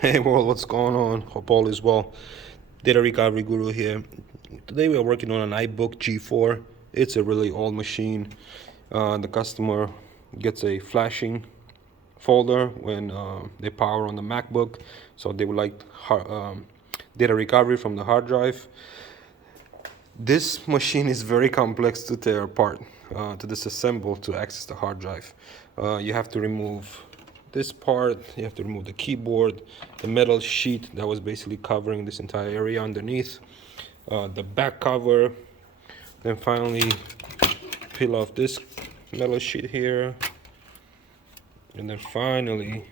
Hey world, what's going on? Hope all is well. Data Recovery Guru here. Today we are working on an iBook G4. It's a really old machine. The customer gets a flashing folder when they power on the MacBook, so they would like data recovery from the hard drive. This machine is very complex to tear apart, to disassemble to access the hard drive. You have to remove this part, you have to remove the keyboard, the metal sheet that was basically covering this entire area underneath, the back cover, then finally peel off this metal sheet here, and then finally,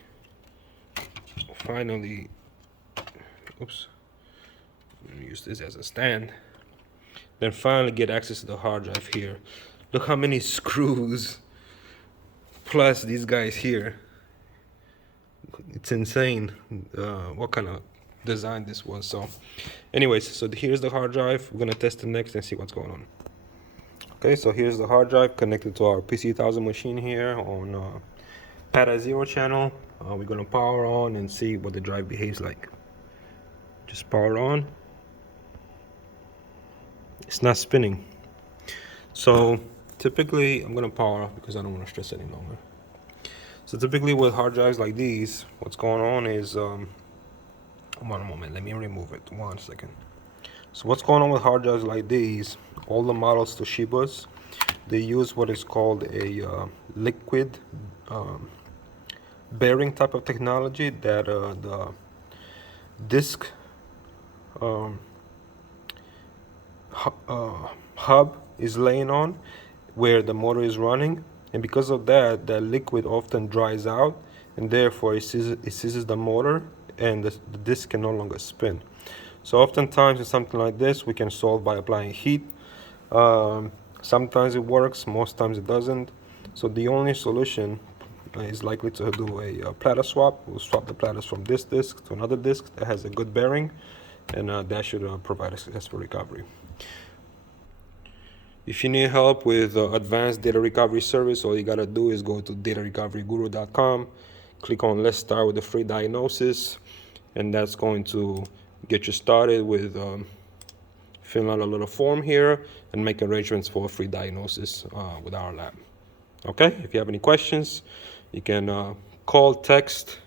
oops, I'm gonna use this as a stand. Then finally get access to the hard drive here. Look how many screws plus these guys here. It's insane what kind of design this was. So anyways, so here's the hard drive. We're gonna test it next and see what's going on. Okay, so here's the hard drive connected to our PC1000 machine here on PATA 0 channel. We're gonna power on and see what the drive behaves like. Just power on. It's not spinning. So typically I'm gonna power off because I don't want to stress any longer. So typically with hard drives like these, what's going on is, one moment, let me remove it, 1 second. So what's going on with hard drives like these, all the models Toshibas, they use what is called a liquid bearing type of technology that the disk hub is laying on where the motor is running, and because of that, the liquid often dries out, and therefore it seizes the motor, and the disc can no longer spin. So oftentimes in something like this, we can solve by applying heat. Sometimes it works, most times it doesn't. So the only solution is likely to do a platter swap. We'll swap the platters from this disc to another disc that has a good bearing, and that should provide a successful recovery. If you need help with advanced data recovery service, all you gotta do is go to datarecoveryguru.com, click on Let's Start with a Free Diagnosis, and that's going to get you started with filling out a little form here and make arrangements for a free diagnosis with our lab. Okay, if you have any questions, you can call, text,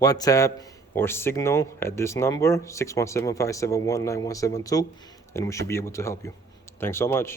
WhatsApp, or Signal at this number, 617-571-9172, and we should be able to help you. Thanks so much.